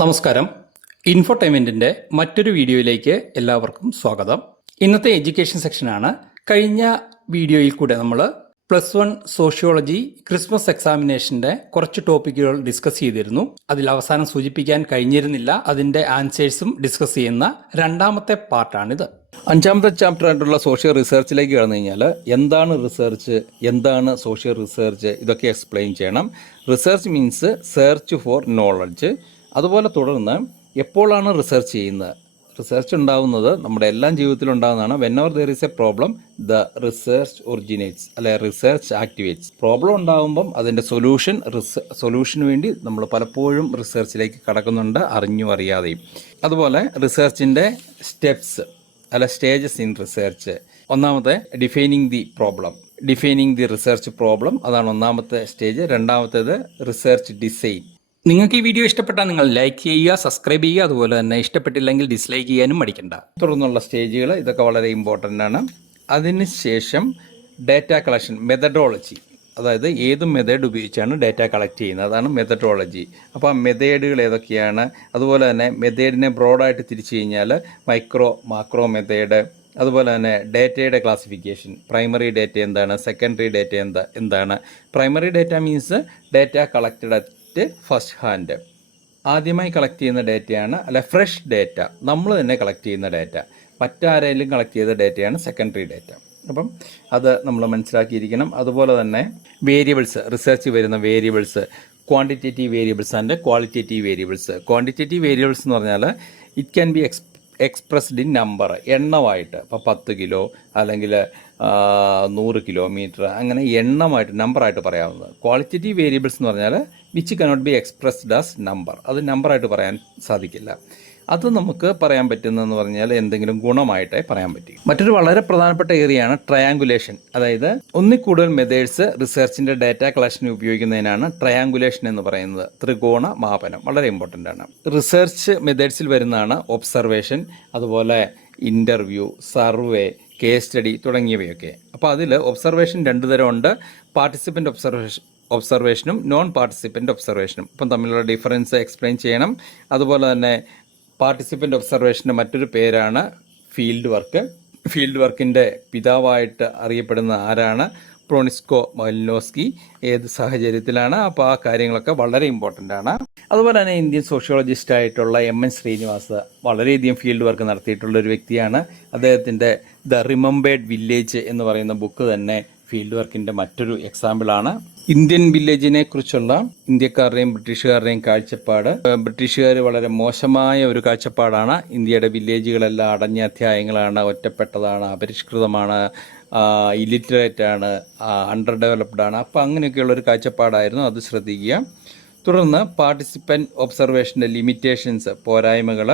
നമസ്കാരം. ഇൻഫോടൈൻമെൻറ്റിൻ്റെ മറ്റൊരു വീഡിയോയിലേക്ക് എല്ലാവർക്കും സ്വാഗതം. ഇന്നത്തെ എഡ്യൂക്കേഷൻ സെക്ഷനാണ്. കഴിഞ്ഞ വീഡിയോയിൽ കൂടെ നമ്മൾ +1 സോഷ്യോളജി ക്രിസ്മസ് എക്സാമിനേഷൻ്റെ കുറച്ച് ടോപ്പിക്കുകൾ ഡിസ്കസ് ചെയ്തിരുന്നു. അതിൽ അവസാനം സൂചിപ്പിക്കാൻ കഴിഞ്ഞിരുന്നില്ല. അതിൻ്റെ ആൻസേഴ്സും ഡിസ്കസ് ചെയ്യുന്ന രണ്ടാമത്തെ പാർട്ടാണിത്. 5ാമത്തെ ചാപ്റ്റർ ആയിട്ടുള്ള സോഷ്യൽ റിസർച്ചിലേക്ക് കടന്നു കഴിഞ്ഞാൽ എന്താണ് റിസർച്ച്, എന്താണ് സോഷ്യൽ റിസർച്ച്, ഇതൊക്കെ എക്സ്പ്ലെയിൻ ചെയ്യണം. Research means search for knowledge. അതുപോലെ തുടർന്ന് എപ്പോഴാണ് റിസർച്ച് ചെയ്യുന്നത്? റിസർച്ച് ഉണ്ടാകുന്നത് നമ്മുടെ എല്ലാം ജീവിതത്തിലും ഉണ്ടാകുന്നതാണ്. Whenever there is A problem the research originates, അല്ലെ റിസർച്ച് ആക്ടിവേറ്റ്സ്. പ്രോബ്ലം ഉണ്ടാകുമ്പം അതിൻ്റെ സൊല്യൂഷന് വേണ്ടി നമ്മൾ പലപ്പോഴും റിസർച്ചിലേക്ക് കടക്കുന്നുണ്ട്, അറിഞ്ഞും അറിയാതെയും. അതുപോലെ റിസർച്ചിൻ്റെ സ്റ്റെപ്സ് അല്ല സ്റ്റേജസ് ഇൻ റിസർച്ച്. ഒന്നാമത്തെ defining the problem, defining the research problem, അതാണ് ഒന്നാമത്തെ സ്റ്റേജ്. രണ്ടാമത്തേത് റിസർച്ച് ഡിസൈൻ. നിങ്ങൾക്ക് ഈ വീഡിയോ ഇഷ്ടപ്പെട്ടാൽ നിങ്ങൾ ലൈക്ക് ചെയ്യുക, സബ്സ്ക്രൈബ് ചെയ്യുക. അതുപോലെ തന്നെ ഇഷ്ടപ്പെട്ടില്ലെങ്കിൽ ഡിസ്ലൈക്ക് ചെയ്യാനും മടിക്കണ്ട. തുടർന്നുള്ള സ്റ്റേജുകൾ ഇതൊക്കെ വളരെ ഇമ്പോർട്ടൻ്റ് ആണ്. അതിനുശേഷം ഡാറ്റ കളക്ഷൻ മെത്തഡോളജി, അതായത് ഏത് മെത്തേഡ് ഉപയോഗിച്ചാണ് ഡാറ്റ കളക്ട് ചെയ്യുന്നത്, അതാണ് മെത്തഡോളജി. അപ്പോൾ ആ മെത്തേഡുകൾ ഏതൊക്കെയാണ്? അതുപോലെ തന്നെ മെത്തേഡിനെ ബ്രോഡായിട്ട് തിരിച്ചു കഴിഞ്ഞാൽ മൈക്രോ മാക്രോ മെത്തേഡ്. അതുപോലെ തന്നെ ഡേറ്റയുടെ ക്ലാസിഫിക്കേഷൻ, പ്രൈമറി ഡേറ്റ എന്താണ്, സെക്കൻഡറി ഡേറ്റ എന്താണ്. Primary data means data collected at first hand, ആദ്യമായി കളക്ട് ചെയ്യുന്ന ഡേറ്റയാണ്, അല്ല ഫ്രഷ് ഡേറ്റ, നമ്മൾ തന്നെ കളക്ട് ചെയ്യുന്ന ഡേറ്റ. മറ്റാരെങ്കിലും കളക്ട് ചെയ്ത ഡേറ്റയാണ് സെക്കൻഡറി ഡേറ്റ. അപ്പം അത് നമ്മൾ മനസ്സിലാക്കിയിരിക്കണം. അതുപോലെ തന്നെ വേരിയബിൾസ്, റിസർച്ച് വരുന്ന variables, quantitative variables and qualitative variables. Quantitative variables എന്ന് പറഞ്ഞാൽ it can be expressed in number, എണ്ണമായിട്ട്. ഇപ്പോൾ 10 കിലോ അല്ലെങ്കിൽ 100 കിലോമീറ്റർ, അങ്ങനെ എണ്ണമായിട്ട് നമ്പറായിട്ട് പറയാവുന്നത്. ക്വാളിറ്റേറ്റീവ് വേരിയബിൾസ് എന്ന് പറഞ്ഞാൽ which cannot be expressed as number, അത് നമ്പറായിട്ട് പറയാൻ സാധിക്കില്ല. അത് നമുക്ക് പറയാൻ പറ്റുന്നതെന്ന് പറഞ്ഞാൽ എന്തെങ്കിലും ഗുണമായിട്ടേ പറയാൻ പറ്റും. മറ്റൊരു വളരെ പ്രധാനപ്പെട്ട ഏരിയയാണ് ട്രയാങ്കുലേഷൻ. അതായത് ഒന്നിൽ കൂടുതൽ മെത്തേഡ്സ് റിസർച്ചിൻ്റെ ഡാറ്റ കളക്ഷന് ഉപയോഗിക്കുന്നതിനാണ് ട്രയാങ്കുലേഷൻ എന്ന് പറയുന്നത്. ത്രികോണ മാപനം വളരെ ഇമ്പോർട്ടൻ്റ് ആണ്. റിസർച്ച് മെത്തേഡ്സിൽ വരുന്നതാണ് ഒബ്സർവേഷൻ, അതുപോലെ ഇൻ്റർവ്യൂ, സർവേ, കേസ് സ്റ്റഡി തുടങ്ങിയവയൊക്കെ. അപ്പോൾ അതിൽ ഒബ്സർവേഷൻ 2 തരമുണ്ട്. പാർട്ടിസിപ്പൻ്റ് ഒബ്സർവേഷനും നോൺ പാർട്ടിസിപ്പൻ്റ് ഒബ്സർവേഷനും. ഇപ്പം തമ്മിലുള്ള ഡിഫറൻസ് എക്സ്പ്ലെയിൻ ചെയ്യണം. അതുപോലെ തന്നെ പാർട്ടിസിപ്പൻ്റ് ഒബ്സർവേഷൻ്റെ മറ്റൊരു പേരാണ് ഫീൽഡ് വർക്ക്. ഫീൽഡ് വർക്കിൻ്റെ പിതാവായിട്ട് അറിയപ്പെടുന്ന ആരാണ്? ബ്രോണിസ്കോ മലിനോസ്കി. ഏത് സാഹചര്യത്തിലാണ്? അപ്പോൾ ആ കാര്യങ്ങളൊക്കെ വളരെ ഇമ്പോർട്ടൻ്റ് ആണ്. അതുപോലെ തന്നെ ഇന്ത്യൻ സോഷ്യോളജിസ്റ്റ് ആയിട്ടുള്ള MN ശ്രീനിവാസ് വളരെയധികം ഫീൽഡ് വർക്ക് നടത്തിയിട്ടുള്ള ഒരു വ്യക്തിയാണ്. അദ്ദേഹത്തിൻ്റെ ദ റിമെമ്പേർഡ് വില്ലേജ് എന്ന് പറയുന്ന ബുക്ക് തന്നെ ഫീൽഡ് വർക്കിൻ്റെ മറ്റൊരു എക്സാമ്പിളാണ്. ഇന്ത്യൻ വില്ലേജിനെ കുറിച്ചുള്ള ഇന്ത്യക്കാരുടെയും ബ്രിട്ടീഷുകാരുടെയും കാഴ്ചപ്പാട്, ബ്രിട്ടീഷുകാർ വളരെ മോശമായ ഒരു കാഴ്ചപ്പാടാണ്. ഇന്ത്യയുടെ വില്ലേജുകളെല്ലാം അടഞ്ഞ അധ്യായങ്ങളാണ്, ഒറ്റപ്പെട്ടതാണ്, അപരിഷ്കൃതമാണ്, ഇല്ലിറ്ററേറ്റ് ആണ്, അണ്ടർ ഡെവലപ്ഡ് ആണ്. അപ്പോൾ അങ്ങനെയൊക്കെയുള്ളൊരു കാഴ്ചപ്പാടായിരുന്നു, അത് ശ്രദ്ധിക്കുക. തുടർന്ന് പാർട്ടിസിപ്പൻ്റ് ഒബ്സർവേഷൻ്റെ ലിമിറ്റേഷൻസ്, പോരായ്മകൾ.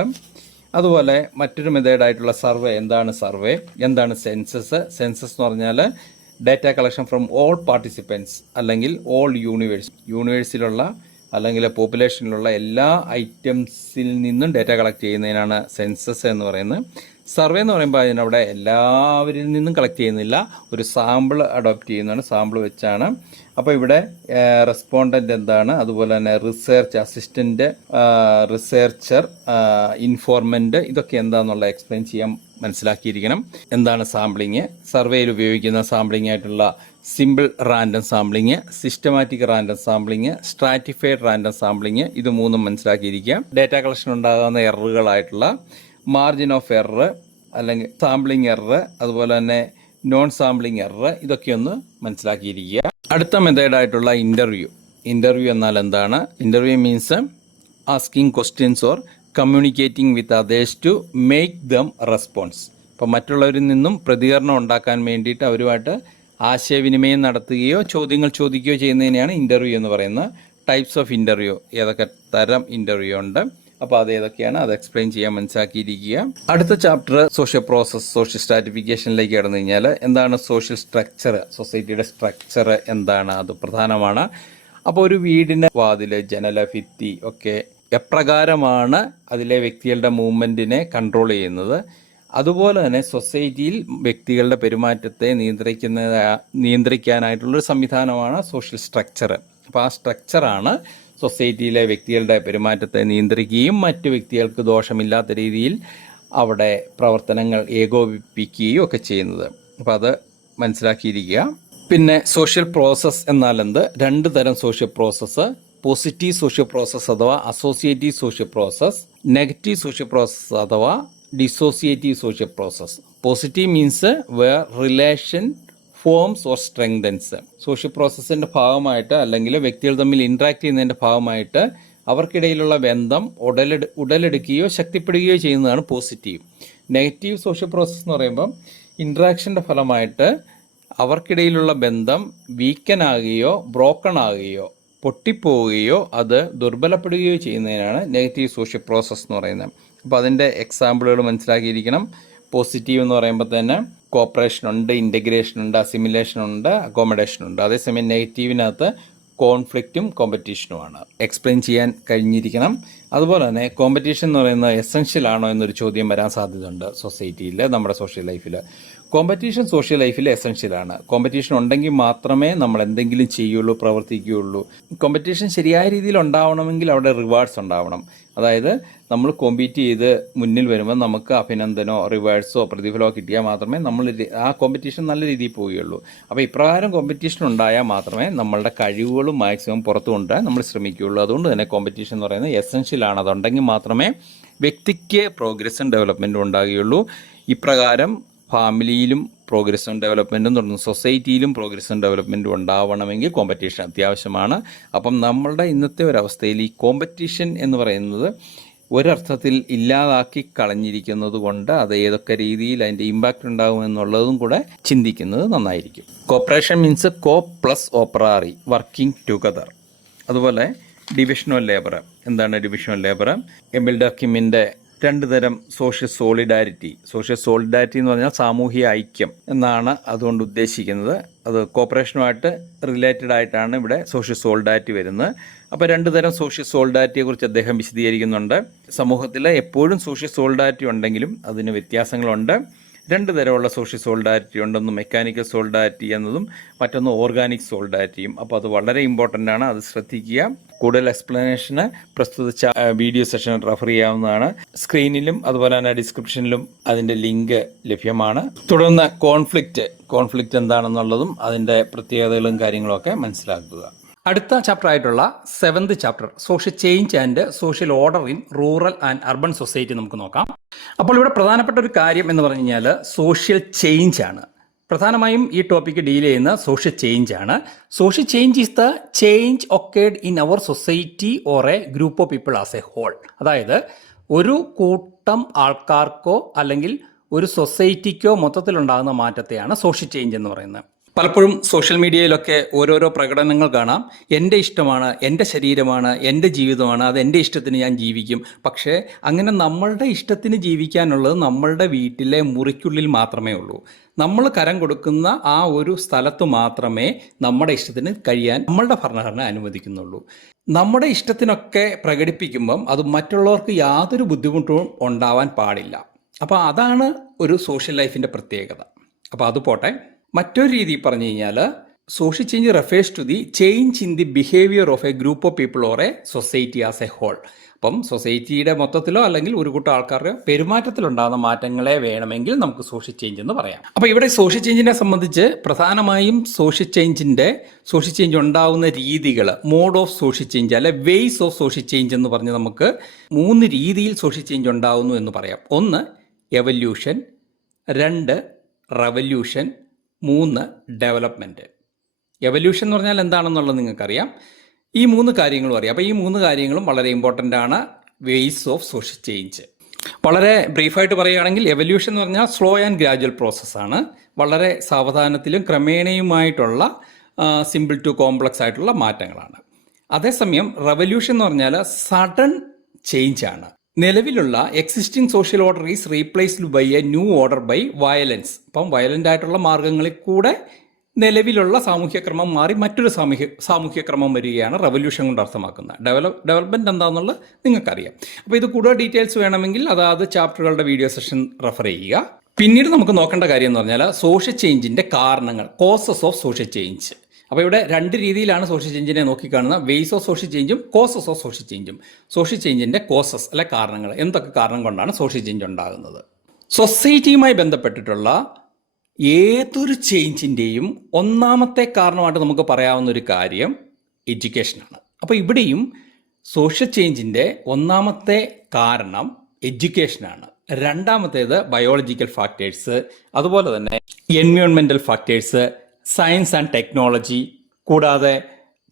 അതുപോലെ മറ്റൊരു മെത്തേഡായിട്ടുള്ള സർവേ. എന്താണ് സർവേ? എന്താണ് സെൻസസ്? സെൻസസ് എന്ന് പറഞ്ഞാൽ data collection from all participants, അല്ലെങ്കിൽ ഓൾ യൂണിവേഴ്സിലുള്ള അല്ലെങ്കിൽ പോപ്പുലേഷനിലുള്ള എല്ലാ ഐറ്റംസിൽ നിന്നും ഡാറ്റ കളക്ട് ചെയ്യുന്നതിനാണ് സെൻസസ് എന്ന് പറയുന്നത്. സർവേ എന്ന് പറയുമ്പോൾ അതിനവിടെ എല്ലാവരിൽ നിന്നും കളക്ട് ചെയ്യുന്നില്ല, ഒരു സാമ്പിൾ അഡോപ്റ്റ് ചെയ്യുന്നതാണ്, സാമ്പിൾ വെച്ചാണ്. അപ്പോൾ ഇവിടെ റെസ്പോണ്ടൻ്റ് എന്താണ്, അതുപോലെ തന്നെ റിസർച്ച് അസിസ്റ്റൻ്റ്, റിസർച്ചർ, ഇൻഫോർമൻ്റ്, ഇതൊക്കെ എന്താണെന്നുള്ള എക്സ്പ്ലെയിൻ ചെയ്യാൻ മനസ്സിലാക്കിയിരിക്കണം. എന്താണ് സാമ്പിളിങ്? സർവേയിൽ ഉപയോഗിക്കുന്ന സാമ്പിളിംഗ് ആയിട്ടുള്ള simple random sampling, systematic random sampling, stratified random sampling, ഇത് മൂന്നും മനസ്സിലാക്കിയിരിക്കുക. ഡാറ്റ കളക്ഷൻ ഉണ്ടാകുന്ന എററുകളായിട്ടുള്ള മാർജിൻ ഓഫ് എറർ, അല്ലെങ്കിൽ സാമ്പിളിംഗ് എറർ, അതുപോലെ തന്നെ നോൺ സാമ്പിളിംഗ് എറർ, ഇതൊക്കെയൊന്ന് മനസ്സിലാക്കിയിരിക്കുക. അടുത്ത മെത്തേഡായിട്ടുള്ള ഇൻ്റർവ്യൂ. ഇൻ്റർവ്യൂ എന്നാൽ എന്താണ്? Interview means asking questions or communicating with others to make them response. അപ്പോൾ മറ്റുള്ളവരിൽ നിന്നും പ്രതികരണം ഉണ്ടാക്കാൻ വേണ്ടിയിട്ട് അവരുമായിട്ട് ആശയവിനിമയം നടത്തുകയോ ചോദ്യങ്ങൾ ചോദിക്കുകയോ ചെയ്യുന്നതിനെയാണ് ഇൻ്റർവ്യൂ എന്ന് പറയുന്നത്. ടൈപ്സ് ഓഫ് ഇൻ്റർവ്യൂ, ഏതൊക്കെ തരം ഇൻ്റർവ്യൂ ഉണ്ട്, അപ്പോൾ അത് ഏതൊക്കെയാണ്, അത് എക്സ്പ്ലെയിൻ ചെയ്യാൻ മനസ്സിലാക്കിയിരിക്കുക. അടുത്ത ചാപ്റ്റർ സോഷ്യൽ പ്രോസസ്, സോഷ്യൽ സ്ട്രാറ്റിഫിക്കേഷനിലേക്ക് കടന്നു കഴിഞ്ഞാൽ എന്താണ് സോഷ്യൽ സ്ട്രക്ചർ, സൊസൈറ്റിയുടെ സ്ട്രക്ചർ എന്താണ്, അത് പ്രധാനമാണ്. അപ്പോൾ ഒരു വീടിൻ്റെ വാതിൽ, ജനല, ഭിത്തി ഒക്കെ എപ്രകാരമാണ് അതിലെ വ്യക്തികളുടെ മൂവ്മെൻറ്റിനെ കൺട്രോൾ ചെയ്യുന്നത്, അതുപോലെ തന്നെ സൊസൈറ്റിയിൽ വ്യക്തികളുടെ പെരുമാറ്റത്തെ നിയന്ത്രിക്കാനായിട്ടുള്ളൊരു സംവിധാനമാണ് സോഷ്യൽ സ്ട്രക്ചർ. അപ്പോൾ ആ സ്ട്രക്ചറാണ് സൊസൈറ്റിയിലെ വ്യക്തികളുടെ പെരുമാറ്റത്തെ നിയന്ത്രിക്കുകയും മറ്റു വ്യക്തികൾക്ക് ദോഷമില്ലാത്ത രീതിയിൽ അവിടെ പ്രവർത്തനങ്ങൾ ഏകോപിപ്പിക്കുകയും ഒക്കെ ചെയ്യുന്നത്. അപ്പോൾ അത് മനസ്സിലാക്കിയിരിക്കുക. പിന്നെ സോഷ്യൽ പ്രോസസ്സ് എന്നാൽ എന്ത്? രണ്ട് തരം social process: positive social process അഥവാ associative social process, negative social process അഥവാ dissociative social process. Positive means where relation forms or strengthens. Social പ്രോസസ്സിൻ്റെ ഭാഗമായിട്ട് അല്ലെങ്കിൽ വ്യക്തികൾ തമ്മിൽ ഇൻട്രാക്ട് ചെയ്യുന്നതിൻ്റെ ഭാഗമായിട്ട് അവർക്കിടയിലുള്ള ബന്ധം ഉടലെടുക്കുകയോ ശക്തിപ്പെടുകയോ ചെയ്യുന്നതാണ് പോസിറ്റീവ്. നെഗറ്റീവ് സോഷ്യൽ പ്രോസസ്സ് എന്ന് പറയുമ്പം ഇൻട്രാക്ഷൻ്റെ ഫലമായിട്ട് അവർക്കിടയിലുള്ള ബന്ധം വീക്കനാകുകയോ ബ്രോക്കൺ ആകുകയോ പൊട്ടിപ്പോവുകയോ അത് ദുർബലപ്പെടുകയോ ചെയ്യുന്നതിനാണ് നെഗറ്റീവ് സോഷ്യൽ പ്രോസസ്സ് എന്ന് പറയുന്നത്. അപ്പോൾ അതിൻ്റെ എക്സാമ്പിളുകൾ മനസ്സിലാക്കിയിരിക്കണം. പോസിറ്റീവ് എന്ന് പറയുമ്പോൾ തന്നെ കോപ്പറേഷൻ ഉണ്ട്, ഇൻ്റഗ്രേഷൻ ഉണ്ട്, അസിമിലേഷൻ ഉണ്ട്, അക്കോമഡേഷൻ ഉണ്ട്. അതേസമയം നെഗറ്റീവിനകത്ത് കോൺഫ്ലിക്റ്റും കോമ്പറ്റീഷനുമാണ്. എക്സ്പ്ലെയിൻ ചെയ്യാൻ കഴിഞ്ഞിരിക്കണം. അതുപോലെ തന്നെ കോമ്പറ്റീഷൻ എന്ന് പറയുന്നത് എസെൻഷ്യൽ ആണോ എന്നൊരു ചോദ്യം വരാൻ സാധ്യതയുണ്ട് സൊസൈറ്റിയിൽ, നമ്മുടെ സോഷ്യൽ ലൈഫിൽ. കോമ്പറ്റീഷൻ സോഷ്യൽ ലൈഫിൽ എസെൻഷ്യലാണ്. കോമ്പറ്റീഷൻ ഉണ്ടെങ്കിൽ മാത്രമേ നമ്മൾ എന്തെങ്കിലും ചെയ്യുള്ളൂ, പ്രവർത്തിക്കുകയുള്ളൂ. കോമ്പറ്റീഷൻ ശരിയായ രീതിയിൽ ഉണ്ടാവണമെങ്കിൽ അവിടെ റിവാർഡ്സ് ഉണ്ടാവണം. അതായത് നമ്മൾ കോമ്പീറ്റ് ചെയ്ത് മുന്നിൽ വരുമ്പോൾ നമുക്ക് അഭിനന്ദനോ റിവാർഡ്സോ പ്രതിഫലമോ കിട്ടിയാൽ മാത്രമേ നമ്മൾ ആ കോമ്പറ്റീഷൻ നല്ല രീതിയിൽ പോവുകയുള്ളൂ. അപ്പോൾ ഇപ്രകാരം കോമ്പറ്റീഷൻ ഉണ്ടായാൽ മാത്രമേ നമ്മളുടെ കഴിവുകളും മാക്സിമം പുറത്തു കൊണ്ടുവരാൻ നമ്മൾ ശ്രമിക്കുകയുള്ളൂ. അതുകൊണ്ട് തന്നെ കോമ്പറ്റീഷൻ എന്ന് പറയുന്നത് എസെൻഷ്യലാണ്. അതുണ്ടെങ്കിൽ മാത്രമേ വ്യക്തിക്ക് പ്രോഗ്രസ്സും ഡെവലപ്മെൻറ്റും ഉണ്ടാകുകയുള്ളൂ. ഇപ്രകാരം ഫാമിലിയിലും പ്രോഗ്രസ്സും ഡെവലപ്മെൻറ്റും തുടർന്ന് സൊസൈറ്റിയിലും പ്രോഗ്രസ്സും ഡെവലപ്മെൻറ്റും ഉണ്ടാവണമെങ്കിൽ കോമ്പറ്റീഷൻ അത്യാവശ്യമാണ്. അപ്പം നമ്മളുടെ ഇന്നത്തെ ഒരവസ്ഥയിൽ ഈ കോമ്പറ്റീഷൻ എന്ന് പറയുന്നത് ഒരർത്ഥത്തിൽ ഇല്ലാതാക്കി കളഞ്ഞിരിക്കുന്നത് കൊണ്ട് അത് ഏതൊക്കെ രീതിയിൽ അതിൻ്റെ ഇമ്പാക്റ്റ് ഉണ്ടാകുമെന്നുള്ളതും കൂടെ ചിന്തിക്കുന്നത് നന്നായിരിക്കും. കോപ്പറേഷൻ മീൻസ് കോ പ്ലസ് ഓപ്പറാറി, വർക്കിംഗ് ടുഗദർ. അതുപോലെ ഡിവിഷൻ ഓഫ് ലേബർ. എന്താണ് ഡിവിഷൻ ഓഫ് ലേബർ? എമിൽ ഡർക്കിമിൻ്റെ രണ്ട് തരം സോഷ്യൽ സോളിഡാരിറ്റി. സോഷ്യൽ സോളിഡാരിറ്റി എന്ന് പറഞ്ഞാൽ സാമൂഹിക ഐക്യം എന്നാണ് അതുകൊണ്ട് ഉദ്ദേശിക്കുന്നത്. അത് കോപ്പറേഷനുമായിട്ട് റിലേറ്റഡ് ആയിട്ടാണ് ഇവിടെ സോഷ്യൽ സോളിഡാരിറ്റി വരുന്നത്. അപ്പോൾ രണ്ട് തരം സോഷ്യൽ സോളിഡാരിറ്റിയെക്കുറിച്ച് അദ്ദേഹം വിശദീകരിക്കുന്നുണ്ട്. സമൂഹത്തിൽ എപ്പോഴും സോഷ്യൽ സോളിഡാരിറ്റി ഉണ്ടെങ്കിലും അതിന് വ്യത്യാസങ്ങളുണ്ട്. രണ്ട് തരമുള്ള സോഷ്യൽ സോളിഡാരിറ്റി ഉണ്ടെന്ന് മെക്കാനിക്കൽ സോളിഡാരിറ്റി എന്നതും മറ്റൊന്ന് ഓർഗാനിക് സോളിഡാരിറ്റിയും. അപ്പോൾ അത് വളരെ ഇമ്പോർട്ടൻ്റ് ആണ്, അത് ശ്രദ്ധിക്കുക. കൂടുതൽ എക്സ്പ്ലനേഷന് പ്രസ്തുത വീഡിയോ സെഷൻ റെഫർ ചെയ്യാവുന്നതാണ്. സ്ക്രീനിലും അതുപോലെ തന്നെ ഡിസ്ക്രിപ്ഷനിലും അതിൻ്റെ ലിങ്ക് ലഭ്യമാണ്. തുടർന്ന് കോൺഫ്ലിക്റ്റ് എന്താണെന്നുള്ളതും അതിൻ്റെ പ്രത്യേകതകളും കാര്യങ്ങളൊക്കെ മനസ്സിലാക്കുക. അടുത്ത ചാപ്റ്റർ ആയിട്ടുള്ള 7th chapter social change and social order in rural and urban society നമുക്ക് നോക്കാം. അപ്പോൾ ഇവിടെ പ്രധാനപ്പെട്ട ഒരു കാര്യം എന്ന് പറഞ്ഞു കഴിഞ്ഞാൽ സോഷ്യൽ ചേഞ്ച് ആണ്. പ്രധാനമായും ഈ ടോപ്പിക്ക് ഡീൽ ചെയ്യുന്ന സോഷ്യൽ ചേഞ്ച് ആണ്. Social change is the change occurred in our society or a group of people as a whole. അതായത് ഒരു കൂട്ടം ആൾക്കാർക്കോ അല്ലെങ്കിൽ ഒരു സൊസൈറ്റിക്കോ മൊത്തത്തിലുണ്ടാകുന്ന മാറ്റത്തെയാണ് സോഷ്യൽ ചേഞ്ച് എന്ന് പറയുന്നത്. പലപ്പോഴും സോഷ്യൽ മീഡിയയിലൊക്കെ ഓരോരോ പ്രകടനങ്ങൾ കാണാം. എൻ്റെ ഇഷ്ടമാണ്, എൻ്റെ ശരീരമാണ്, എൻ്റെ ജീവിതമാണ്, അത് എൻ്റെ ഇഷ്ടത്തിന് ഞാൻ ജീവിക്കും. പക്ഷേ അങ്ങനെ നമ്മളുടെ ഇഷ്ടത്തിന് ജീവിക്കാനുള്ളത് നമ്മളുടെ വീട്ടിലെ മുറിക്കുള്ളിൽ മാത്രമേ ഉള്ളൂ. നമ്മൾ കരം കൊടുക്കുന്ന ആ ഒരു സ്ഥലത്ത് മാത്രമേ നമ്മുടെ ഇഷ്ടത്തിന് കഴിയാൻ നമ്മളുടെ ഭരണഘടന അനുവദിക്കുന്നുള്ളൂ. നമ്മുടെ ഇഷ്ടത്തിനൊക്കെ പ്രകടിപ്പിക്കുമ്പം അത് മറ്റുള്ളവർക്ക് യാതൊരു ബുദ്ധിമുട്ടും ഉണ്ടാവാൻ പാടില്ല. അപ്പോൾ അതാണ് ഒരു സോഷ്യൽ ലൈഫിൻ്റെ പ്രത്യേകത. അപ്പോൾ അത് പോട്ടെ. മറ്റൊരു രീതി പറഞ്ഞു കഴിഞ്ഞാൽ social change refers to the change in the behaviour of a group of people or a society as a whole. അപ്പം സൊസൈറ്റിയുടെ മൊത്തത്തിലോ അല്ലെങ്കിൽ ഒരു കൂട്ടം ആൾക്കാരുടെ പെരുമാറ്റത്തിലുണ്ടാകുന്ന മാറ്റങ്ങളെ വേണമെങ്കിൽ നമുക്ക് സോഷ്യൽ ചേഞ്ച് എന്ന് പറയാം. അപ്പോൾ ഇവിടെ സോഷ്യൽ ചേഞ്ചിനെ സംബന്ധിച്ച് പ്രധാനമായും സോഷ്യൽ ചേഞ്ച് ഉണ്ടാകുന്ന രീതികൾ, മോഡ് ഓഫ് സോഷ്യൽ ചേഞ്ച് അല്ലെ വേയ്സ് ഓഫ് സോഷ്യൽ ചേഞ്ച് എന്ന് പറഞ്ഞ് നമുക്ക് 3 രീതിയിൽ സോഷ്യൽ ചേഞ്ച് ഉണ്ടാകുന്നു എന്ന് പറയാം. 1 എവല്യൂഷൻ, 2 റവല്യൂഷൻ, 3 ഡെവലപ്മെൻറ്റ്. എവല്യൂഷൻ എന്ന് പറഞ്ഞാൽ എന്താണെന്നുള്ളത് നിങ്ങൾക്കറിയാം. ഈ 3 കാര്യങ്ങളും അറിയാം. അപ്പോൾ ഈ 3 കാര്യങ്ങളും വളരെ ഇമ്പോർട്ടൻ്റ് ആണ്. വേയ്സ് ഓഫ് സോഷ്യൽ ചേഞ്ച് വളരെ ബ്രീഫായിട്ട് പറയുകയാണെങ്കിൽ എവല്യൂഷൻ എന്ന് പറഞ്ഞാൽ സ്ലോ ആൻഡ് ഗ്രാജുവൽ പ്രോസസ്സാണ്. വളരെ സാവധാനത്തിലും ക്രമേണയുമായിട്ടുള്ള സിമ്പിൾ ടു കോംപ്ലക്സ് ആയിട്ടുള്ള മാറ്റങ്ങളാണ്. അതേസമയം റവല്യൂഷൻ എന്ന് പറഞ്ഞാൽ സഡൻ ചേഞ്ച് ആണ്. നിലവിലുള്ള existing social order is replaced by a new order by violence. അപ്പം വയലൻ്റ് ആയിട്ടുള്ള മാർഗങ്ങളിൽ കൂടെ നിലവിലുള്ള സാമൂഹ്യക്രമം മാറി മറ്റൊരു സാമൂഹ്യക്രമം വരികയാണ് റവല്യൂഷൻ കൊണ്ട് അർത്ഥമാക്കുന്നത്. ഡെവലപ്മെൻറ്റ് എന്താണെന്നുള്ളത് നിങ്ങൾക്കറിയാം. അപ്പോൾ ഇത് കൂടുതൽ ഡീറ്റെയിൽസ് വേണമെങ്കിൽ അതാത് ചാപ്റ്ററുകളുടെ വീഡിയോ സെഷൻ റെഫർ ചെയ്യുക. പിന്നീട് നമുക്ക് നോക്കേണ്ട കാര്യം എന്ന് പറഞ്ഞാൽ സോഷ്യൽ ചേഞ്ചിൻ്റെ കാരണങ്ങൾ, കോസസ് ഓഫ് സോഷ്യൽ ചേഞ്ച്. അപ്പോൾ ഇവിടെ രണ്ട് രീതിയിലാണ് സോഷ്യൽ ചേഞ്ചിനെ നോക്കിക്കാണുന്നത്. വേസ് ഓഫ് സോഷ്യൽ ചേഞ്ചും കോസസ് ഓഫ് സോഷ്യൽ ചേഞ്ചും. സോഷ്യൽ ചേഞ്ചിൻ്റെ കോസസ് അല്ലെ കാരണങ്ങൾ, എന്തൊക്കെ കാരണം കൊണ്ടാണ് സോഷ്യൽ ചേഞ്ച് ഉണ്ടാകുന്നത്. സൊസൈറ്റിയുമായി ബന്ധപ്പെട്ടിട്ടുള്ള ഏതൊരു ചേഞ്ചിൻ്റെയും ഒന്നാമത്തെ കാരണമായിട്ട് നമുക്ക് പറയാവുന്ന ഒരു കാര്യം എഡ്യൂക്കേഷനാണ്. അപ്പോൾ ഇവിടെയും സോഷ്യൽ ചേഞ്ചിൻ്റെ ഒന്നാമത്തെ കാരണം എഡ്യൂക്കേഷനാണ്. രണ്ടാമത്തേത് ബയോളജിക്കൽ ഫാക്ടേഴ്സ്, അതുപോലെ തന്നെ environmental factors, science and technology, കൂടാതെ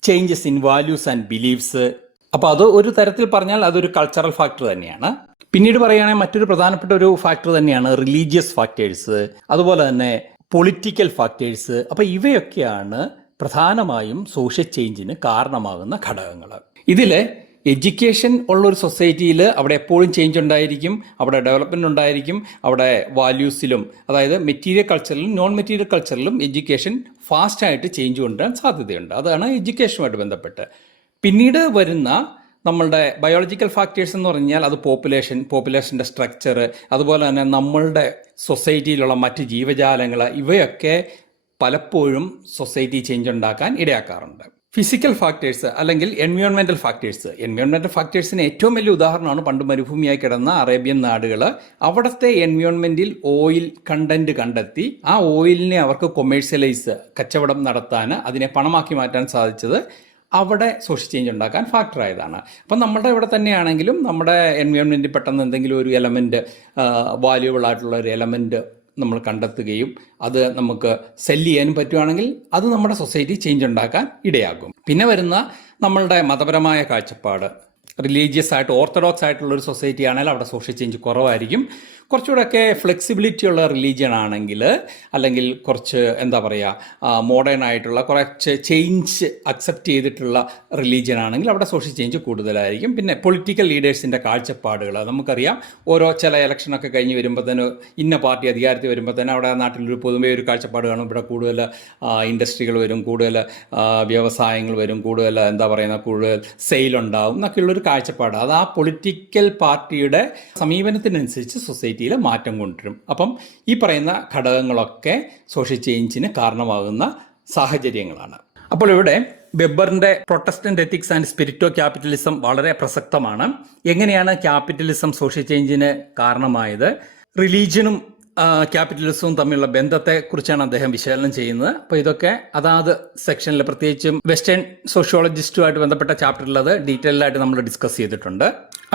changes in values and beliefs. അപ്പോൾ അത് ഒരു തരത്തിൽ പറഞ്ഞാൽ അതൊരു കൾച്ചറൽ ഫാക്ടർ തന്നെയാണ്. പിന്നീട് പറയുകയാണെങ്കിൽ മറ്റൊരു പ്രധാനപ്പെട്ട ഒരു ഫാക്ടർ തന്നെയാണ് റിലീജിയസ് ഫാക്ടേഴ്സ്, അതുപോലെ തന്നെ പൊളിറ്റിക്കൽ ഫാക്ടേഴ്സ്. അപ്പോൾ ഇവയൊക്കെയാണ് പ്രധാനമായും സോഷ്യൽ ചേഞ്ചിന് കാരണമാകുന്ന ഘടകങ്ങൾ. ഇതിൽ എഡ്യൂക്കേഷൻ ഉള്ളൊരു സൊസൈറ്റിയിൽ അവിടെ എപ്പോഴും ചേഞ്ച് ഉണ്ടായിരിക്കും, അവിടെ ഡെവലപ്മെൻറ്റ് ഉണ്ടായിരിക്കും, അവിടെ വാല്യൂസിലും അതായത് മെറ്റീരിയൽ കൾച്ചറിലും നോൺ മെറ്റീരിയൽ കൾച്ചറിലും എഡ്യൂക്കേഷൻ ഫാസ്റ്റായിട്ട് ചേഞ്ച് കൊണ്ടുവരാൻ സാധ്യതയുണ്ട്. അതാണ് എഡ്യൂക്കേഷനുമായിട്ട് ബന്ധപ്പെട്ട്. പിന്നീട് വരുന്ന നമ്മളുടെ ബയോളജിക്കൽ ഫാക്ടേഴ്സ് എന്ന് പറഞ്ഞാൽ അത് പോപ്പുലേഷൻ്റെ സ്ട്രക്ചർ, അതുപോലെ തന്നെ നമ്മളുടെ സൊസൈറ്റിയിലുള്ള മറ്റ് ജീവജാലങ്ങൾ, ഇവയൊക്കെ പലപ്പോഴും സൊസൈറ്റി ചേഞ്ച് ഉണ്ടാക്കാൻ ഇടയാക്കാറുണ്ട്. ഫിസിക്കൽ ഫാക്ടേഴ്സ് അല്ലെങ്കിൽ എൻവയോൺമെൻറ്റൽ ഫാക്ടേഴ്സിന് ഏറ്റവും വലിയ ഉദാഹരണമാണ് പണ്ട് മരുഭൂമിയായി കിടന്ന അറേബ്യൻ നാടുകൾ. അവിടുത്തെ എൻവയോൺമെൻറ്റിൽ ഓയിൽ കണ്ടന്റ് കണ്ടെത്തി ആ ഓയിലിനെ അവർക്ക് കൊമേഴ്സ്യലൈസ് കച്ചവടം നടത്താൻ, അതിനെ പണമാക്കി മാറ്റാൻ സാധിച്ചത് അവിടെ സോഷ്യൽ ചേഞ്ച് ഉണ്ടാക്കാൻ ഫാക്ടറായതാണ്. അപ്പം നമ്മുടെ ഇവിടെ തന്നെയാണെങ്കിലും നമ്മുടെ എൻവയോൺമെൻറ്റിൽ പെട്ടെന്ന് എന്തെങ്കിലും ഒരു എലമെൻറ്റ്, വാല്യുബിൾ ആയിട്ടുള്ള ഒരു എലമെൻറ്റ് നമ്മൾ കണ്ടെത്തുകയും അത് നമുക്ക് സെല്ല് ചെയ്യാനും പറ്റുവാണെങ്കിൽ അത് നമ്മുടെ സൊസൈറ്റി ചേഞ്ച് ഉണ്ടാക്കാൻ ഇടയാകും. പിന്നെ വരുന്ന നമ്മളുടെ മതപരമായ കാഴ്ചപ്പാട്, റിലീജിയസ് ആയിട്ട് ഓർത്തഡോക്സ് ആയിട്ടുള്ള ഒരു സൊസൈറ്റി ആണെങ്കിൽ അവിടെ സോഷ്യൽ ചേഞ്ച് കുറവായിരിക്കും. കുറച്ചുകൂടെയൊക്കെ ഫ്ലെക്സിബിലിറ്റി ഉള്ള റിലീജിയൻ ആണെങ്കിൽ, അല്ലെങ്കിൽ കുറച്ച് എന്താ പറയുക മോഡേൺ ആയിട്ടുള്ള കുറച്ച് ചേഞ്ച് അക്സെപ്റ്റ് ചെയ്തിട്ടുള്ള റിലീജിയൻ ആണെങ്കിൽ അവിടെ സോഷ്യൽ ചേഞ്ച് കൂടുതലായിരിക്കും. പിന്നെ പൊളിറ്റിക്കൽ ലീഡേഴ്സിൻ്റെ കാഴ്ചപ്പാടുകൾ നമുക്കറിയാം. ചില ഇലക്ഷനൊക്കെ കഴിഞ്ഞ് വരുമ്പോൾ തന്നെ ഇന്ന പാർട്ടി അധികാരത്തിൽ വരുമ്പോൾ തന്നെ അവിടെ നാട്ടിലൊരു പൊതുവേ ഒരു കാഴ്ചപ്പാട് കാണും. ഇവിടെ കൂടുതൽ ഇൻഡസ്ട്രികൾ വരും, കൂടുതൽ വ്യവസായങ്ങൾ വരും, കൂടുതൽ എന്താ പറയുന്ന കൂടുതൽ സെയിലുണ്ടാവും എന്നൊക്കെയുള്ളൊരു കാഴ്ചപ്പാട്. അത് ആ പൊളിറ്റിക്കൽ പാർട്ടിയുടെ സമീപനത്തിനനുസരിച്ച് സൊസൈറ്റിയിൽ മാറ്റം കൊണ്ടുവരും. അപ്പം ഈ പറയുന്ന ഘടകങ്ങളൊക്കെ സോഷ്യൽ ചേഞ്ചിന് കാരണമാകുന്ന സാഹചര്യങ്ങളാണ്. അപ്പോൾ ഇവിടെ വെബറിൻ്റെ protestant ethics and spirit of capitalism വളരെ പ്രസക്തമാണ്. എങ്ങനെയാണ് ക്യാപിറ്റലിസം സോഷ്യൽ ചേഞ്ചിന് കാരണമായത്, റിലീജിയനും ക്യാപിറ്റലിസവും തമ്മിലുള്ള ബന്ധത്തെക്കുറിച്ചാണ് അദ്ദേഹം വിശകലനം ചെയ്യുന്നത്. അപ്പോൾ ഇതൊക്കെ അതാത് സെക്ഷനിൽ, പ്രത്യേകിച്ചും വെസ്റ്റേൺ സോഷ്യോളജിസ്റ്റുമായിട്ട് ബന്ധപ്പെട്ട ചാപ്റ്ററിൽ അത് ഡീറ്റെയിൽഡ് ആയിട്ട് നമ്മൾ ഡിസ്കസ് ചെയ്തിട്ടുണ്ട്.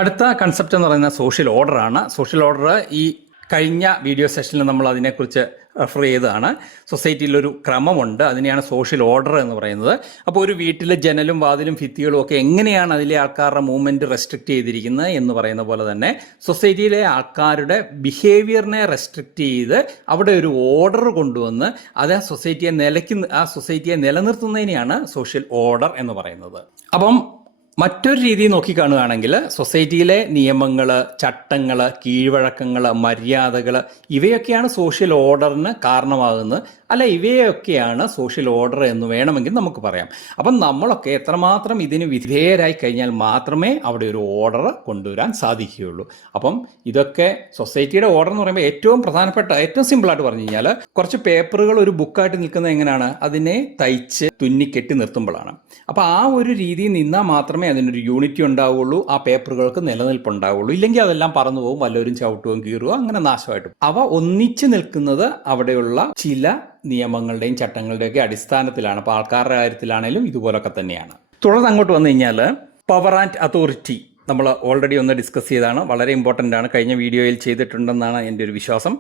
അടുത്ത കൺസെപ്റ്റ് എന്ന് പറയുന്നത് സോഷ്യൽ ഓർഡർ ആണ്. സോഷ്യൽ ഓർഡർ ഈ കഴിഞ്ഞ വീഡിയോ സെഷനിൽ നമ്മൾ അതിനെക്കുറിച്ച് റെഫർ ചെയ്തതാണ്. സൊസൈറ്റിയിലൊരു ക്രമമുണ്ട്, അതിനെയാണ് സോഷ്യൽ ഓർഡർ എന്ന് പറയുന്നത്. അപ്പോൾ ഒരു വീട്ടിലെ ജനലും വാതിലും ഭിത്തികളും ഒക്കെ എങ്ങനെയാണ് അതിലെ ആൾക്കാരുടെ മൂവ്മെൻറ്റ് റെസ്ട്രിക്റ്റ് ചെയ്തിരിക്കുന്നത് എന്ന് പറയുന്ന പോലെ തന്നെ സൊസൈറ്റിയിലെ ആൾക്കാരുടെ ബിഹേവിയറിനെ റെസ്ട്രിക്റ്റ് ചെയ്ത് അവിടെ ഒരു ഓർഡർ കൊണ്ടുവന്ന് അത് ആ സൊസൈറ്റിയെ നിലനിർത്തുന്നതിനെയാണ് സോഷ്യൽ ഓർഡർ എന്ന് പറയുന്നത്. അപ്പം മറ്റൊരു രീതി നോക്കിക്കാണുകയാണെങ്കിൽ സൊസൈറ്റിയിലെ നിയമങ്ങൾ, ചട്ടങ്ങൾ, കീഴ്വഴക്കങ്ങൾ, മര്യാദകൾ ഇവയൊക്കെയാണ് സോഷ്യൽ ഓർഡറിന് കാരണമാകുന്നത്. അല്ല, ഇവയൊക്കെയാണ് സോഷ്യൽ ഓർഡർ എന്ന് വേണമെങ്കിൽ നമുക്ക് പറയാം. അപ്പം നമ്മളൊക്കെ എത്രമാത്രം ഇതിന് വിധേയരായി കഴിഞ്ഞാൽ മാത്രമേ അവിടെ ഒരു ഓർഡർ കൊണ്ടുവരാൻ സാധിക്കുകയുള്ളൂ. അപ്പം ഇതൊക്കെ സൊസൈറ്റിയുടെ ഓർഡർ എന്ന് പറയുമ്പോൾ ഏറ്റവും പ്രധാനപ്പെട്ട, ഏറ്റവും സിമ്പിളായിട്ട് പറഞ്ഞു കഴിഞ്ഞാൽ കുറച്ച് പേപ്പറുകൾ ഒരു ബുക്കായിട്ട് നിൽക്കുന്നത് എങ്ങനെയാണ്, അതിനെ തയ്ച്ച് തുന്നിക്കെട്ടി നിർത്തുമ്പോഴാണ്. അപ്പോൾ ആ ഒരു രീതിയിൽ നിന്നാൽ മാത്രമേ അതിനൊരു യൂണിറ്റി ഉണ്ടാവുള്ളൂ, ആ പേപ്പറുകൾക്ക് നിലനിൽപ്പുണ്ടാവുള്ളൂ. ഇല്ലെങ്കിൽ അതെല്ലാം പറന്നു പോകും, വല്ലവരും ചവിട്ടുകയും കീറുകയോ അങ്ങനെ നാശമായിട്ട്. അവ ഒന്നിച്ച് നിൽക്കുന്നത് അവിടെയുള്ള ചില നിയമങ്ങളുടെയും ചട്ടങ്ങളുടെയൊക്കെ അടിസ്ഥാനത്തിലാണ്. അപ്പോൾ ആൾക്കാരുടെ കാര്യത്തിലാണെങ്കിലും ഇതുപോലൊക്കെ തന്നെയാണ്. തുടർന്ന് അങ്ങോട്ട് വന്നു കഴിഞ്ഞാൽ പവർ ആൻഡ് അതോറിറ്റി നമ്മൾ ഓൾറെഡി ഒന്ന് ഡിസ്കസ് ചെയ്താണ്, വളരെ ഇമ്പോർട്ടൻ്റ് ആണ്, കഴിഞ്ഞ വീഡിയോയിൽ ചെയ്തിട്ടുണ്ടെന്നാണ് എൻ്റെ ഒരു വിശ്വാസം.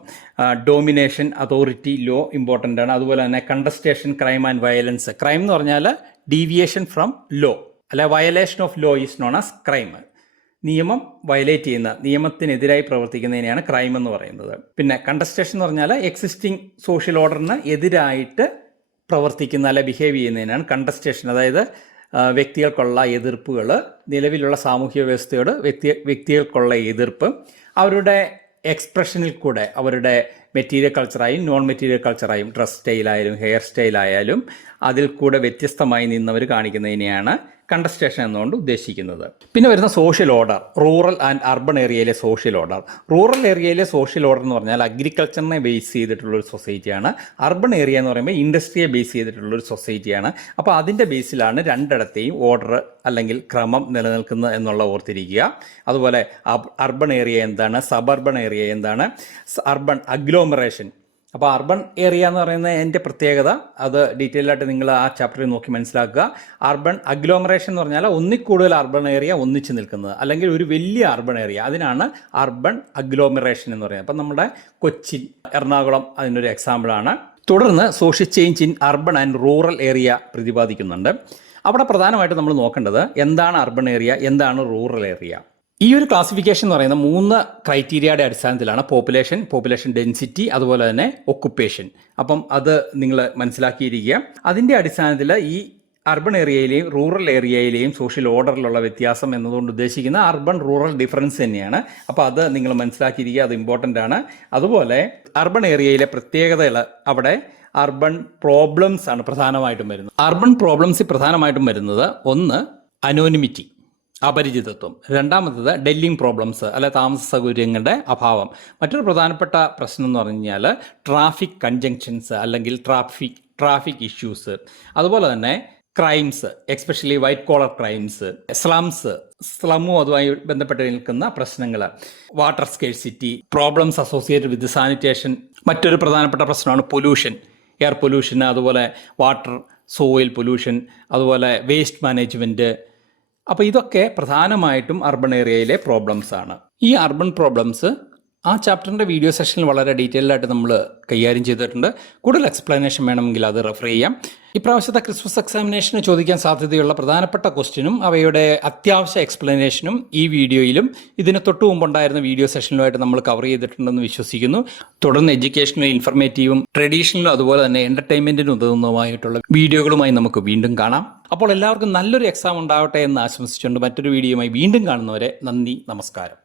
ഡോമിനേഷൻ, അതോറിറ്റി, ലോ ഇമ്പോർട്ടൻ്റ് ആണ്. അതുപോലെ തന്നെ കണ്ടസ്റ്റേഷൻ, ക്രൈം ആൻഡ് വയലൻസ്. ക്രൈം എന്ന് പറഞ്ഞാൽ ഡീവിയേഷൻ ഫ്രം ലോ, അല്ല violation of law is known as crime. നിയമം വയലേറ്റ് ചെയ്യുന്ന, നിയമത്തിനെതിരായി പ്രവർത്തിക്കുന്നതിനെയാണ് ക്രൈം എന്ന് പറയുന്നത്. പിന്നെ കണ്ടസ്റ്റേഷൻ എന്ന് പറഞ്ഞാൽ എക്സിസ്റ്റിംഗ് സോഷ്യൽ ഓർഡറിന് എതിരായിട്ട് പ്രവർത്തിക്കുന്ന അല്ല ബിഹേവ് ചെയ്യുന്നതിനാണ് കണ്ടസ്റ്റേഷൻ. അതായത് വ്യക്തികൾക്കുള്ള എതിർപ്പുകൾ, നിലവിലുള്ള സാമൂഹ്യ വ്യവസ്ഥയോട് വ്യക്തികൾക്കുള്ള എതിർപ്പ് അവരുടെ എക്സ്പ്രഷനിൽ കൂടെ, അവരുടെ മെറ്റീരിയൽ കൾച്ചറായും നോൺ മെറ്റീരിയൽ കൾച്ചറായും, ഡ്രസ് സ്റ്റൈലായാലും ഹെയർ സ്റ്റൈലായാലും അതിൽ കൂടെ വ്യത്യസ്തമായി നിന്നവർ കാണിക്കുന്നതിനെയാണ് കണ്ടസ്റ്റേഷൻ എന്നുകൊണ്ട് ഉദ്ദേശിക്കുന്നത്. പിന്നെ വരുന്ന social order, rural and urban ഏരിയയിലെ സോഷ്യൽ ഓർഡർ. റൂറൽ ഏരിയയിലെ സോഷ്യൽ ഓർഡർ എന്ന് പറഞ്ഞാൽ അഗ്രികൾച്ചറിനെ ബേസ് ചെയ്തിട്ടുള്ളൊരു സൊസൈറ്റിയാണ്. അർബൺ ഏരിയ എന്ന് പറയുമ്പോൾ ഇൻഡസ്ട്രിയെ ബേസ് ചെയ്തിട്ടുള്ളൊരു സൊസൈറ്റിയാണ്. അപ്പോൾ അതിൻ്റെ ബേസിലാണ് രണ്ടിടത്തെയും ഓർഡർ അല്ലെങ്കിൽ ക്രമം നിലനിൽക്കുന്നത് എന്നുള്ള ഓർത്തിരിക്കുക. അതുപോലെ അർബൺ ഏരിയ എന്താണ്, സബർബൺ ഏരിയ എന്താണ്, അർബൺ അഗ്ലോമറേഷൻ. അപ്പോൾ അർബൺ ഏരിയ എന്ന് പറയുന്ന എൻ്റെ പ്രത്യേകത അത് ഡീറ്റെയിൽ ആയിട്ട് നിങ്ങൾ ആ ചാപ്റ്ററിൽ നോക്കി മനസ്സിലാക്കുക. അർബൺ അഗ്ലോമറേഷൻ എന്ന് പറഞ്ഞാൽ ഒന്നിൽ കൂടുതൽ അർബൺ ഏരിയ ഒന്നിച്ച് നിൽക്കുന്നത്, അല്ലെങ്കിൽ ഒരു വലിയ അർബൺ ഏരിയ, അതിനാണ് അർബൺ അഗ്ലോമറേഷൻ എന്ന് പറയുന്നത്. അപ്പം നമ്മുടെ കൊച്ചിൻ, എറണാകുളം അതിനൊരു എക്സാമ്പിളാണ്. തുടർന്ന് social change in urban and rural area പ്രതിപാദിക്കുന്നുണ്ട്. അവിടെ പ്രധാനമായിട്ട് നമ്മൾ നോക്കേണ്ടത് എന്താണ് അർബൺ ഏരിയ, എന്താണ് റൂറൽ ഏരിയ. ഈ ഒരു ക്ലാസിഫിക്കേഷൻ എന്ന് പറയുന്ന 3 ക്രൈറ്റീരിയയുടെ അടിസ്ഥാനത്തിലാണ്: പോപ്പുലേഷൻ ഡെൻസിറ്റി, അതുപോലെ തന്നെ ഒക്കുപ്പേഷൻ. അപ്പം അത് നിങ്ങൾ മനസ്സിലാക്കിയിരിക്കുക. അതിൻ്റെ അടിസ്ഥാനത്തിൽ ഈ അർബൺ ഏരിയയിലെയും റൂറൽ ഏരിയയിലെയും സോഷ്യൽ ഓർഡറിലുള്ള വ്യത്യാസം എന്നതുകൊണ്ട് ഉദ്ദേശിക്കുന്ന അർബൺ റൂറൽ ഡിഫറൻസ് തന്നെയാണ്. അപ്പോൾ അത് നിങ്ങൾ മനസ്സിലാക്കിയിരിക്കുക, അത് ഇമ്പോർട്ടൻ്റ് ആണ്. അതുപോലെ അർബൺ ഏരിയയിലെ പ്രത്യേകതകൾ, അവിടെ അർബൺ പ്രോബ്ലംസ് ആണ് പ്രധാനമായിട്ടും വരുന്നത്. അർബൺ പ്രോബ്ലംസിൽ പ്രധാനമായിട്ടും വരുന്നത് ഒന്ന് അനോണിമിറ്റി, അപരിചിതത്വം. രണ്ടാമത്തത് ഡെല്ലിംഗ് പ്രോബ്ലംസ്, അല്ലെ താമസ സൗകര്യങ്ങളുടെ അഭാവം. മറ്റൊരു പ്രധാനപ്പെട്ട പ്രശ്നം എന്ന് പറഞ്ഞു കഴിഞ്ഞാൽ ട്രാഫിക് കൺജങ്ഷൻസ് അല്ലെങ്കിൽ ട്രാഫിക് ഇഷ്യൂസ്. അതുപോലെ തന്നെ crimes, especially white collar crimes, സ്ലമ്മും അതുമായി ബന്ധപ്പെട്ട് നിൽക്കുന്ന പ്രശ്നങ്ങൾ, water scarcity, problems associated with sanitation. മറ്റൊരു പ്രധാനപ്പെട്ട പ്രശ്നമാണ് പൊല്യൂഷൻ, എയർ പൊല്യൂഷൻ, അതുപോലെ വാട്ടർ സോയിൽ പൊല്യൂഷൻ, അതുപോലെ വേസ്റ്റ് മാനേജ്മെൻറ്റ്. അപ്പോൾ ഇതൊക്കെ പ്രധാനമായിട്ടും അർബൺ ഏരിയയിലെ പ്രോബ്ലംസ് ആണ്. ഈ അർബൺ പ്രോബ്ലംസ് ആ ചാപ്റ്ററിൻ്റെ വീഡിയോ സെഷനിൽ വളരെ ഡീറ്റെയിൽഡ് ആയിട്ട് നമ്മൾ കൈകാര്യം ചെയ്തിട്ടുണ്ട്. കൂടുതൽ എക്സ്പ്ലനേഷൻ വേണമെങ്കിൽ അത് റെഫർ ചെയ്യാം. ഇപ്രാവശ്യത്തെ ക്രിസ്മസ് എക്സാമിനേഷന് ചോദിക്കാൻ സാധ്യതയുള്ള പ്രധാനപ്പെട്ട ക്വസ്റ്റ്യനും അവയുടെ അത്യാവശ്യ എക്സ്പ്ലനേഷനും ഈ വീഡിയോയിലും ഇതിന് തൊട്ടു മുമ്പുണ്ടായിരുന്ന വീഡിയോ സെഷനിലുമായിട്ട് നമ്മൾ കവർ ചെയ്തിട്ടുണ്ടെന്ന് വിശ്വസിക്കുന്നു. തുടർന്ന് എഡ്യൂക്കേഷനും ഇൻഫർമേറ്റീവും ട്രഡീഷണലും അതുപോലെ തന്നെ എൻ്റർടൈൻമെൻറ്റിനും ഉതകുന്നതുമായിട്ടുള്ള വീഡിയോകളുമായി നമുക്ക് വീണ്ടും കാണാം. അപ്പോൾ എല്ലാവർക്കും നല്ലൊരു എക്സാം ഉണ്ടാവട്ടെ എന്ന് ആശംസിച്ചുകൊണ്ട് മറ്റൊരു വീഡിയോയുമായി വീണ്ടും കാണുന്നവരെ നന്ദി, നമസ്കാരം.